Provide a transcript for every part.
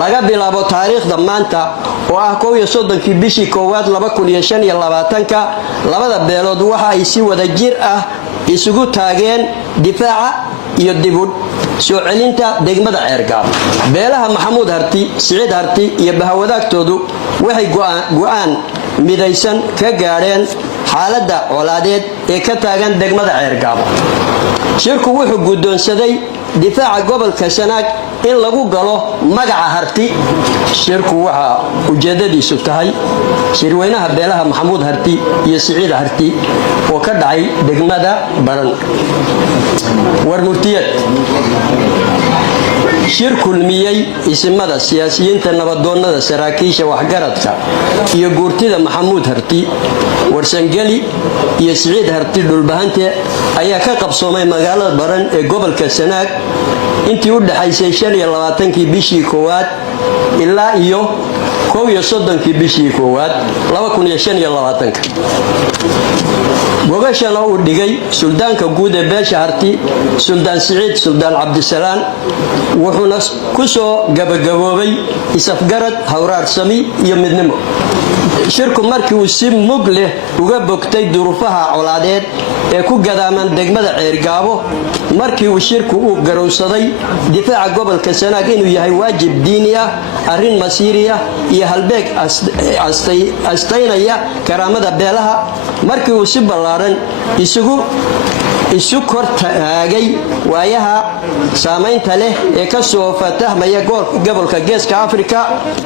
laga bilaabo taariikhda maanta oo ah 11 bishii koowaad 2025 labada beelood waxa ay si wada jir ah isugu taageen difaaca iyo dibud soo celinta degmada Ceergaab beelaha Maxamuud Harti Siciid Harti iyo bahawadaagtoodu waxay go'aan midaysan ka gaareen xaaladda colaadeed ee ka taagan degmada Ceergaab shirku wuxuu guddoonsaday difaaca gobolka Sanaag in lagu galo magaca Harti shirku waxa ujeedadiisu tahay shirweynaha beelaha Maxamuud Harti iyo Siciid Harti oo ka dhacay degmada Baran warmurtiyad shir kulmiyay isimada siyaasiyiinta nabadoonnada saraakiisha waxgaradka iyo guurtida Maxamuud Harti warsangeli iyo Siciid Harti dhulbahante ayaa ka qabsoomay magaalada Baran ee gobolka Sanaag intii u dhaxaysay 25 bishii koowaad ilaa iyo 31 bishii koowaad 2025 gogashana uu dhigay suldaanka guud ee beesha Harti Suldaan Siciid Suldaan Cabdisalaam wuxuuna ku soo gabagaboobay isafgarad hawraarsami iyo midnimo shirku markii uu si mug leh uga bogtay duruufaha colaadeed ee ku gadaaman degmada Ceergaabo markii uu shirku u garowsaday difaaca gobolka Sanaag inuu yahay waajib diini ah arrin masiiri ah iyo halbeeg astaynaya karaamada beelaha markii uu si ballaaran isu kortaagay waayaha saameynta leh ee ka soo fatahmaya gobolka Geeska Afrika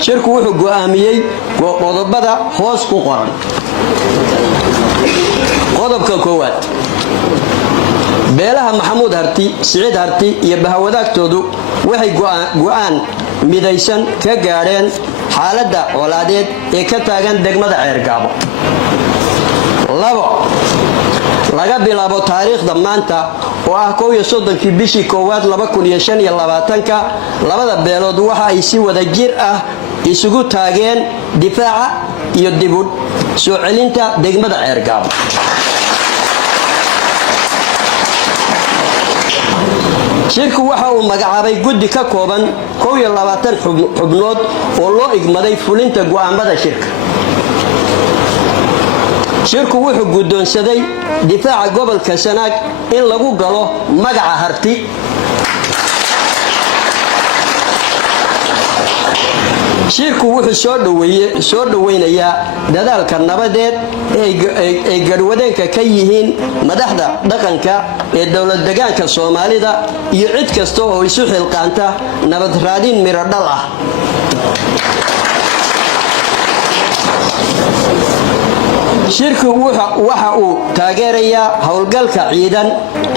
shirku wuxuu go'aamiyay qodobada hoos ku qoran qodobka koowaad beelaha Maxamuud Harti Siciid Harti iyo bahawadaagtoodu waxay go'aan midaysan ka gaareen xaaladda colaadeed ee ka taagan degmada Ceergaabo laga bilaabo taariikhda maanta oo ah 11 bishii koowaad 2025 labada beelood waxa ay si wada jir ah isugu taageen difaaca iyo dibud soo celinta degmada Ceergaab shirku waxa uu magacaabay guddi ka kooban 22 xubnood oo loo igmaday fulinta go'aamada shirku wuxuu guddoonsaday difaaca gobolka Sanaag in lagu galo magaca Harti shirku wuxuu soo dhaweynayaa dadaalka nabadeed ee garwadeenka ka yihiin madaxda dhaqanka ee dawlad deegaanka Soomaalida iyo cid kasta oo isu xilqaanta nabad raadin miro dhal ah shirku waxa uu taageerayaa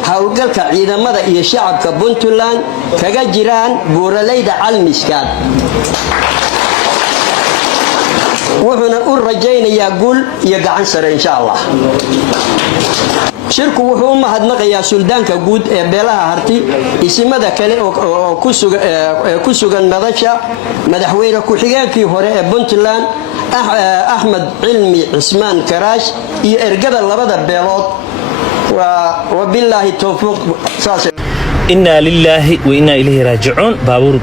hawlgalka ciidamada iyo shacabka Puntland kaga jiraan buuraleyda Calmiskaad wuxuuna u rajaynayaa guul iyo gacan sare insha Allah shirku wuxuu u mahadnaqayaa suldaanka guud ee beelaha Harti isimada kale oo ku sugan madasha madaxweyne ku-xigeenkii hore ee Puntland Ahmed Cilmi Cismaan Karaash iyo ergada labada beelood wa billahi tawfiq inna lillahi wa inna ilayhi raaji'un baabuur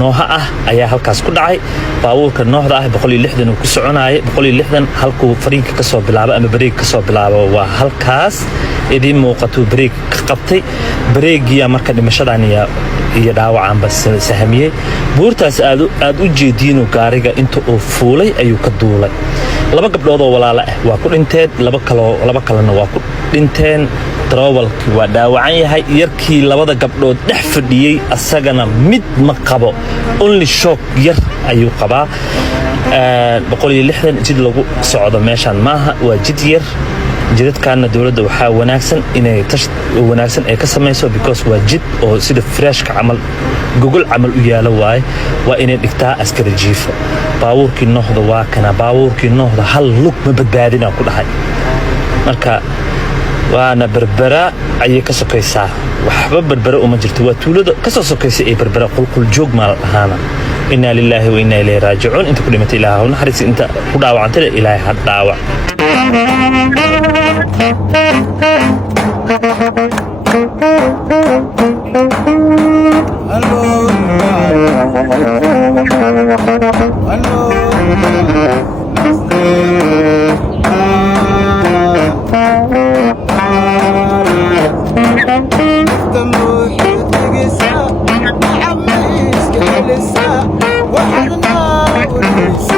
nooha ah ayaa halkaas ku dhacay baabuurka nooxda ah 160 uu ku soconaayay 160 halkuu fariinka ka soo bilaabo ama bareeg ka soo bilaabo waa halkaas idin muuqato bareeg ka qabtay bareegiya marka dhimashadan iyo dhaawacan bas sahamiyay buurtaas aad u jeediino gaariga inta uu fuulay ayuu ka duulay laba gabdhood oo walaalo ah waa ku dhinteen laba kalena waa ku dhinteen darawalkii waa dhaawacan yahay yarkii labada gabdhood dhex fadhiyay asagana mid ma qabo only shock yar ayuu qabaa 160 jid lagu socdo meeshan maaha waa jid yar jidadkaana dawladda waxaa wanaagsan inay wanaagsan ay ka samayso because waa jid oo sida freshka camal gogol camal u yaalo waay waa inay dhigtaa askari jiifa baabuurkii nooxda waa kana baabuurkii nooxda hal lug ma badbaadina ku dhahay marka waana berbera ayay ka sokaysaa waxba berbera uma jirto waa tuulada ka soo sokaysa ee berbera qulqul joog maal ahaana inna lillahi wa inna ilayhi raaji'un inta ku dhimatay ilaahay naxariis inta ku dhaawacantay ilaahay ha dhaawac وحدنا ولسه